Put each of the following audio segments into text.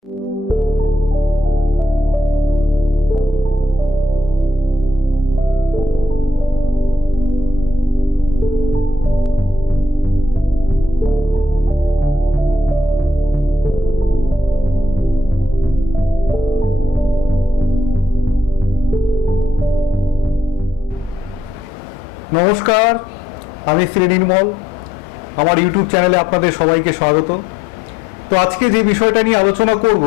নমস্কার, আমি শ্রী নির্মল। আমার ইউটিউব চ্যানেলে আপনাদের সবাইকে স্বাগত। তো আজকে যে বিষয়টা নিয়ে আলোচনা করব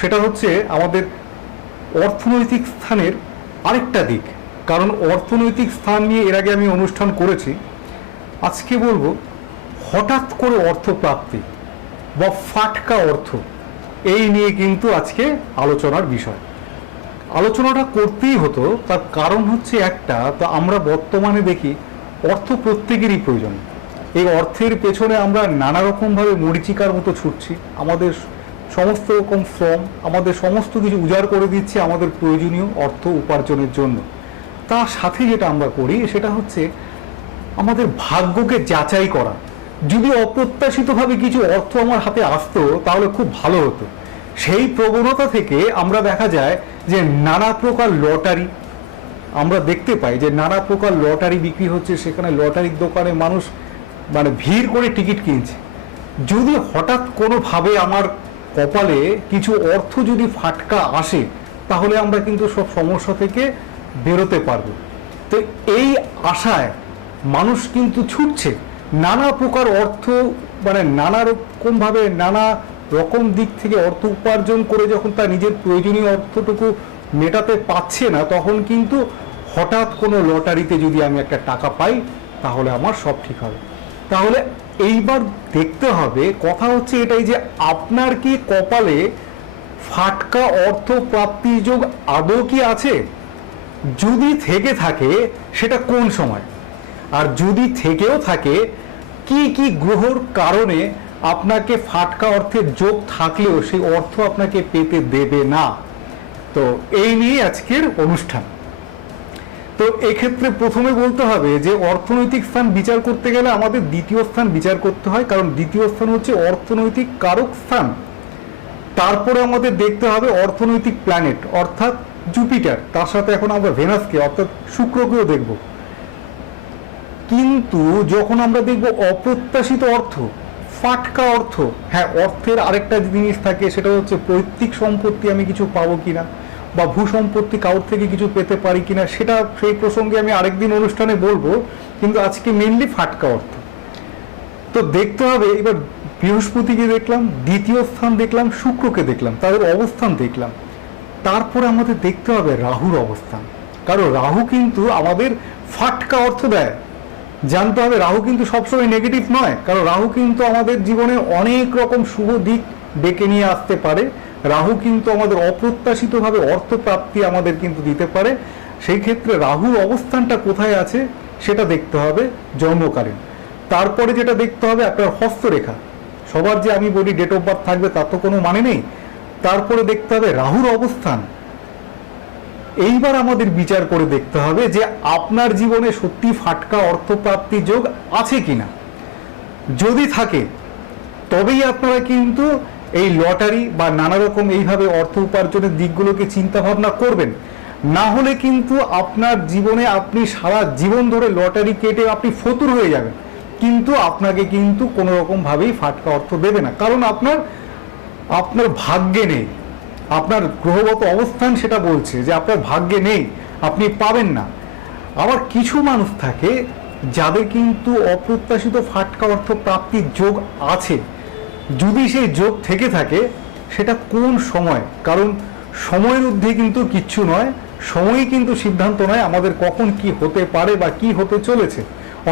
সেটা হচ্ছে আমাদের অর্থনৈতিক স্থানের আরেকটা দিক। কারণ অর্থনৈতিক স্থান নিয়ে এর আগে আমি অনুষ্ঠান করেছি। আজকে বলবো হঠাৎ করে অর্থপ্রাপ্তি বা ফাটকা অর্থ, এই নিয়ে কিন্তু আজকে আলোচনার বিষয়। আলোচনাটা করতেই হতো, তার কারণ হচ্ছে একটা, তো আমরা বর্তমানে দেখি অর্থ প্রত্যেকেরই প্রয়োজন। এই অর্থের পেছনে আমরা নানা রকমভাবে মরীচিকার মতো ছুটছি। আমাদের সমস্ত রকম শ্রম, আমাদের সমস্ত কিছু উজাড় করে দিচ্ছে আমাদের প্রয়োজনীয় অর্থ উপার্জনের জন্য। তার সাথে যেটা আমরা করি সেটা হচ্ছে আমাদের ভাগ্যকে যাচাই করা। যদি অপ্রত্যাশিতভাবে কিছু অর্থ আমার হাতে আসতো তাহলে খুব ভালো হতো। সেই প্রবণতা থেকে আমরা দেখা যায় যে নানা প্রকার লটারি আমরা দেখতে পাই, যে নানা প্রকার লটারি বিক্রি হচ্ছে। সেখানে লটারির দোকানে মানুষ ভিড় করে টিকিট কিনছে। যদি হঠাৎ কোনোভাবে আমার কপালে কিছু অর্থ যদি ফাটকা আসে তাহলে আমরা কিন্তু সব সমস্যা থেকে বেরোতে পারবো। তো এই আশায় মানুষ কিন্তু ছুটছে নানা প্রকার অর্থ, নানা রকমভাবে নানা রকম দিক থেকে অর্থ উপার্জন করে যখন তার নিজের প্রয়োজনীয় অর্থটুকু মেটাতে পারছে না, তখন কিন্তু হঠাৎ কোনো লটারিতে যদি আমি একটা টাকা পাই তাহলে আমার সব ঠিক হবে। তাহলে এইবার দেখতে হবে, কথা হচ্ছে এটাই যে আপনার কি কপালে ফাটকা অর্থ প্রাপ্তির যোগ আদৌ কি আছে? যদি থেকে থাকে সেটা কোন সময়, আর যদি থেকেও থাকে কি কি গ্রহর কারণে আপনাকে ফাটকা অর্থের যোগ থাকলেও সেই অর্থ আপনাকে পেতে দেবে না। তো এই নিয়ে আজকের অনুষ্ঠান। তো এক্ষেত্রে প্রথমে বলতে হবে যে অর্থনৈতিক স্থান বিচার করতে গেলে আমাদের দ্বিতীয় স্থান বিচার করতে হয়, কারণ দ্বিতীয় স্থান হচ্ছে অর্থনৈতিক কারক স্থান। তারপরে আমাদের দেখতে হবে অর্থনৈতিক প্ল্যানেট অর্থাৎ জুপিটার, তার সাথে এখন আমরা ভেনাসকে অর্থাৎ শুক্রকেও দেখব। কিন্তু যখন আমরা দেখব অপ্রত্যাশিত অর্থ, ফাটকা অর্থ, হ্যাঁ, অর্থের আরেকটা জিনিস থাকে, সেটা হচ্ছে পৈতৃক সম্পত্তি আমি কিছু পাবো কিনা, বা ভূ সম্পত্তি কারোর থেকে কিছু পেতে পারি কিনা, সেটা সেই প্রসঙ্গে আমি আরেকদিন অনুষ্ঠানে বলবো। কিন্তু আজকে মেনলি ফাটকা অর্থ। তো দেখতে হবে এবার বৃহস্পতিকে দেখলাম, দ্বিতীয় স্থান দেখলাম, শুক্রকে দেখলাম, তাদের অবস্থান দেখলাম। তারপরে আমাদের দেখতে হবে রাহুর অবস্থান, কারণ রাহু কিন্তু আমাদের ফাটকা অর্থ দেয়। জানতে হবে রাহু কিন্তু সবসময় নেগেটিভ নয়, কারণ রাহু কিন্তু আমাদের জীবনে অনেক রকম শুভ দিক ডেকে নিয়ে আসতে পারে। রাহু কিন্তু আমাদের অপ্রত্যাশিতভাবে অর্থপ্রাপ্তি আমাদের কিন্তু দিতে পারে। সেই ক্ষেত্রে রাহুর অবস্থানটা কোথায় আছে সেটা দেখতে হবে জন্মকালীন। তারপরে যেটা দেখতে হবে আপনার হস্তরেখা। সবার যে আমি বলি ডেট অফ বার্থ থাকবে তার তো কোনো মানে নেই। তারপরে দেখতে হবে রাহুর অবস্থান। এইবার আমাদের বিচার করে দেখতে হবে যে আপনার জীবনে সত্যি ফাটকা অর্থপ্রাপ্তি যোগ আছে কিনা। যদি থাকে তবেই আপনারা কিন্তু এই লটারি বা নানা রকম এইভাবে অর্থ উপার্জনের দিকগুলোকে চিন্তা ভাবনা করবেন। না হলে কিন্তু আপনার জীবনে আপনি সারা জীবন ধরে লটারি কেটে আপনি ফতুর হয়ে যাবেন, কিন্তু আপনাকে কিন্তু কোনো রকম ভাবেই ফাটকা অর্থ দেবে না, কারণ আপনার ভাগ্যে নেই। আপনার গ্রহগত অবস্থান সেটা বলছে যে আপনার ভাগ্যে নেই, আপনি পাবেন না। আবার কিছু মানুষ থাকে যাদের কিন্তু অপ্রত্যাশিত ফাটকা অর্থ প্রাপ্তির যোগ আছে। যদি সেই যোগ থেকে থাকে সেটা কোন সময়, কারণ সময়ের ঊর্ধ্বে কিন্তু কিচ্ছু নয়, সময়ই কিন্তু সিদ্ধান্ত নয় আমাদের কখন কি হতে পারে বা কি হতে চলেছে।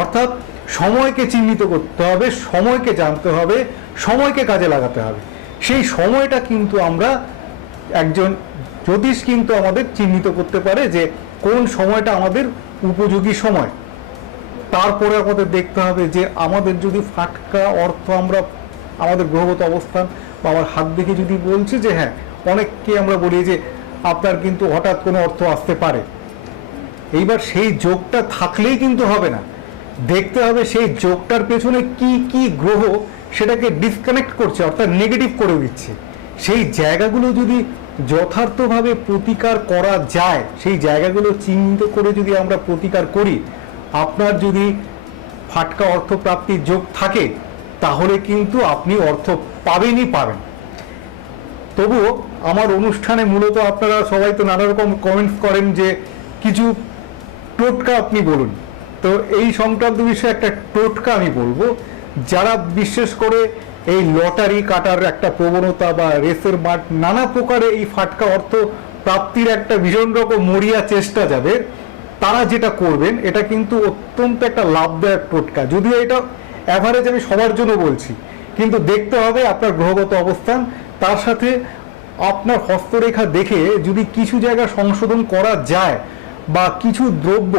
অর্থাৎ সময়কে চিহ্নিত করতে হবে, সময়কে জানতে হবে, সময়কে কাজে লাগাতে হবে। সেই সময়টা কিন্তু আমরা একজন জ্যোতিষ কিন্তু আমাদের চিহ্নিত করতে পারে যে কোন সময়টা আমাদের উপযোগী সময়। তারপরে আমাদের দেখতে হবে যে আমাদের যদি ফাটকা অর্থ আমরা আমাদের গ্রহগত অবস্থান বা আমার হাত দেখে যদি বলছে যে হ্যাঁ, অনেককে আমরা বলি যে আপনার কিন্তু হঠাৎ কোনো অর্থ আসতে পারে। এইবার সেই যোগটা থাকলেই কিন্তু হবে না, দেখতে হবে সেই যোগটার পেছনে কি কি গ্রহ সেটাকে ডিসকানেক্ট করছে, অর্থাৎ নেগেটিভ করে দিচ্ছে। সেই জায়গাগুলো যদি যথার্থভাবে প্রতিকার করা যায়, সেই জায়গাগুলো চিহ্নিত করে যদি আমরা প্রতিকার করি, আপনার যদি ফাটকা অর্থপ্রাপ্তির যোগ থাকে তাহলে কিন্তু আপনি অর্থ পাবেনই পাবেন। তবুও আমার অনুষ্ঠানে মূলত আপনারা সবাই তো নানা রকম কমেন্টস করেন যে কিছু টোটকা আপনি বলুন। তো এই সংক্রান্ত বিষয়ে একটা টোটকা আমি বলবো। যারা বিশেষ করে এই লটারি কাটার একটা প্রবণতা বা রেসের মাঠ নানা প্রকারে এই ফাটকা অর্থ প্রাপ্তির একটা ভীষণ রকম মরিয়া চেষ্টা যাদের, তারা যেটা করবেন এটা কিন্তু অত্যন্ত একটা লাভদায়ক টোটকা। যদিও এটা অ্যাভারেজ আমি সবার জন্য বলছি, কিন্তু দেখতে হবে আপনার গ্রহগত অবস্থান, তার সাথে আপনার হস্তরেখা দেখে যদি কিছু জায়গা সংশোধন করা যায় বা কিছু দ্রব্য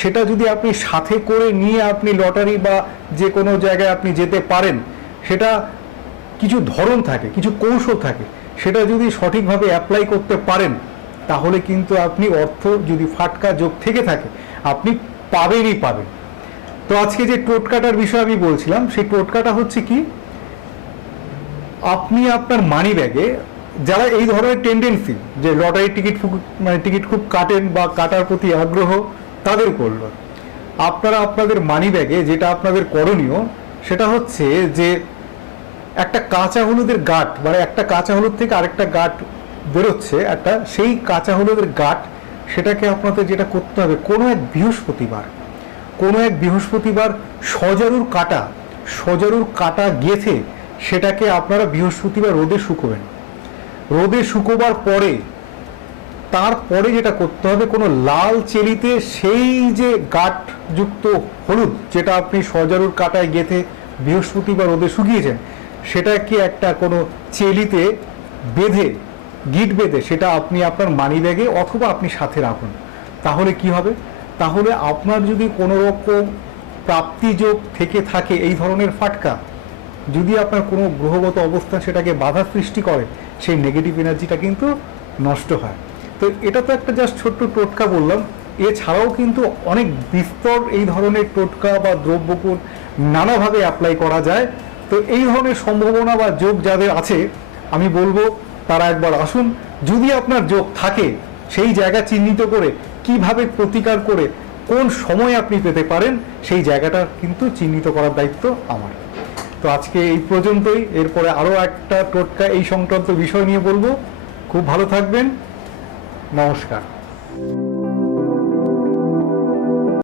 সেটা যদি আপনি সাথে করে নিয়ে আপনি লটারি বা যে কোনো জায়গায় আপনি যেতে পারেন, সেটা কিছু ধরন থাকে, কিছু কৌশল থাকে, সেটা যদি সঠিকভাবে অ্যাপ্লাই করতে পারেন তাহলে কিন্তু আপনি অর্থ যদি ফাটকা যোগ থেকে থাকে আপনি পাবেনই পাবেন। তো আজকে যে টোটকাটার বিষয় আমি বলছিলাম, সেই টোটকাটা হচ্ছে কি, আপনি আপনার মানি ব্যাগে, যারা এই ধরনের টেন্ডেন্সি যে লটারি টিকিট খুব কাটেন বা কাটার প্রতি আগ্রহ, তাদের করল, আপনারা আপনাদের মানি ব্যাগে যেটা আপনাদের করণীয় সেটা হচ্ছে যে একটা কাঁচা হলুদের গাঁট, মানে একটা কাঁচা হলুদ থেকে আরেকটা গাঁট বেরোচ্ছে একটা, সেই কাঁচা হলুদের গাঁট সেটাকে আপনাদের যেটা করতে হবে, কোনো এক বৃহস্পতিবার সজারুর কাটা গেঁথে সেটাকে আপনারা বৃহস্পতিবার রোদে শুকোবেন। রোদে শুকোবার পরে তারপরে যেটা করতে হবে, কোনো লাল চেলিতে সেই যে গাঁটযুক্ত হলুদ যেটা আপনি সজারুর কাটায় গেঁথে বৃহস্পতিবার রোদে শুকিয়েছেন, সেটাকে একটা কোনো চেলিতে গিট বেঁধে সেটা আপনি আপনার মানি ব্যাগে অথবা আপনি সাথে রাখুন। তাহলে কি হবে, তাহলে আপনার যদি কোনো রকম প্রাপ্তিযোগ থেকে থাকে এই ধরনের ফাটকা, যদি আপনার কোনো গ্রহগত অবস্থান সেটাকে বাধা সৃষ্টি করে, সেই নেগেটিভ এনার্জিটা কিন্তু নষ্ট হয়। তো এটা তো একটা জাস্ট ছোট্ট টোটকা বললাম, এছাড়াও কিন্তু অনেক বিস্তর এই ধরনের টোটকা বা দ্রব্যগুণ নানাভাবে অ্যাপ্লাই করা যায়। তো এই ধরনের সম্ভাবনা বা যোগ যাদের আছে আমি বলবো তারা একবার আসুন, যদি আপনার যোগ থাকে সেই জায়গা চিহ্নিত করে কিভাবে প্রতিকার করে কোন সময় আপনি পেতে পারেন সেই জায়গাটা কিন্তু চিহ্নিত করার দায়িত্ব আমার। তো আজকে এই পর্যন্তই, এরপরে আরও একটা টোটকা এই সংক্রান্ত বিষয় নিয়ে বলবো। খুব ভালো থাকবেন, নমস্কার।